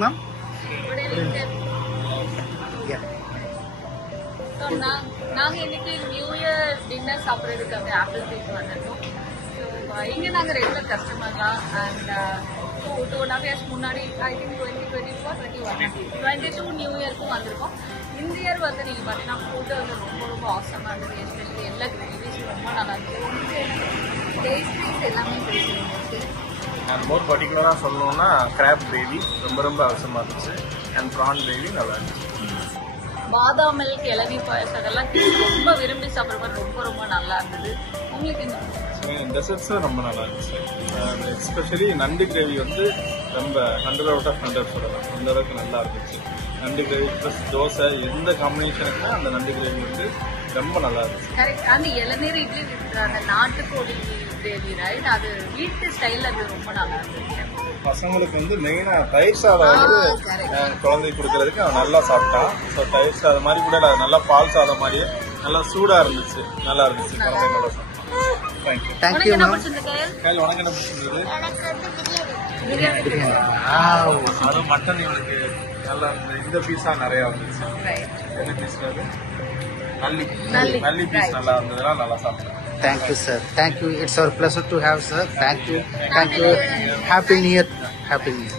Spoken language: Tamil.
Ma'am? Good evening, sir. Yeah. So, நாங்க இன்னைக்கு நியூ இயர் டின்னர் சாப்பிட்றதுக்காக ஆப்பிள் பீச் வந்திருக்கோம். ஸோ இங்கே நாங்கள் ரெகுலர் கஸ்டமர் தான். அண்ட் 2.5 years முன்னாடி ஐ திங்க் 2022 நியூ இயர்க்கும் வந்திருக்கோம். இந்த இயர் வந்து நீங்கள் பார்த்தீங்கன்னா ஃபுட்டு வந்து ரொம்ப ஆசமாக இருந்தது. எஸ்பெஷலி எல்லா கிரேவிஸ் ரொம்ப நல்லா இருந்துச்சு. டேஸ்டிங்ஸ் எல்லாமே பேசுகிறீங்க. அண்ட் மோர் பர்டிகுலராக சொல்லணும்னா கிராப் கிரேவி ரொம்ப அவசரமாக இருந்துச்சு. அண்ட் ப்ரான் கிரேவி நல்லா இருந்துச்சு. பாதாம் மில்க் இளநீ பாயசம் அதெல்லாம் ரொம்ப விரும்பி சாப்பிட்ற ரொம்ப நல்லா இருந்தது. உங்களுக்கு என்ன டெசர்ட்ஸும் ரொம்ப நல்லா இருந்துச்சு. எஸ்பெஷலி நண்டு கிரேவி வந்து ரொம்ப 100 out of 100 சொல்லலாம். அந்த அளவுக்கு நல்லா இருந்துச்சு. நண்டு கிரேவி ப்ளஸ் தோசை எந்த காம்பினேஷனுக்குன்னா அந்த நண்டு கிரேவி வந்து ரொம்ப நல்லா இருந்துச்சு. கரெக்ட். அந்த இளநீர் இட்லி அந்த நாட்டுக்கோழி கிரேவி ரைட், அது வீட்டு ஸ்டைலில் அது ரொம்ப நல்லா இருந்துச்சு. பசங்களுக்கு வந்து மெயினாக தயிர் சாதம் வந்து குழந்தைக்கு கொடுக்கறதுக்கு அவன் நல்லா சாப்பிட்டான். ஸோ தயிர் சாதம் மாதிரி கூட நல்லா பால் சாதம் மாதிரியே நல்லா சூடாக இருந்துச்சு. நல்லா இருந்துச்சு. குழந்தை நல்லா சாப்பிட்டான். தேங்க்யூ. Thank you, ma'am. கையில் உனக்கு என்ன பிடிச்சிருந்தது? பிரியாணி. அதுவும் மட்டன் இவனுக்கு நல்லா இந்த பீஸா நிறையா வந்துச்சு. என்ன பீஸ் அது? நல்லி பீஸ் நல்லா இருந்ததுலாம் நல்லா சாப்பிட்டேன். Thank you, sir. Thank you. It's our pleasure to have, sir. Thank you. Happy New Year. Happy New Year.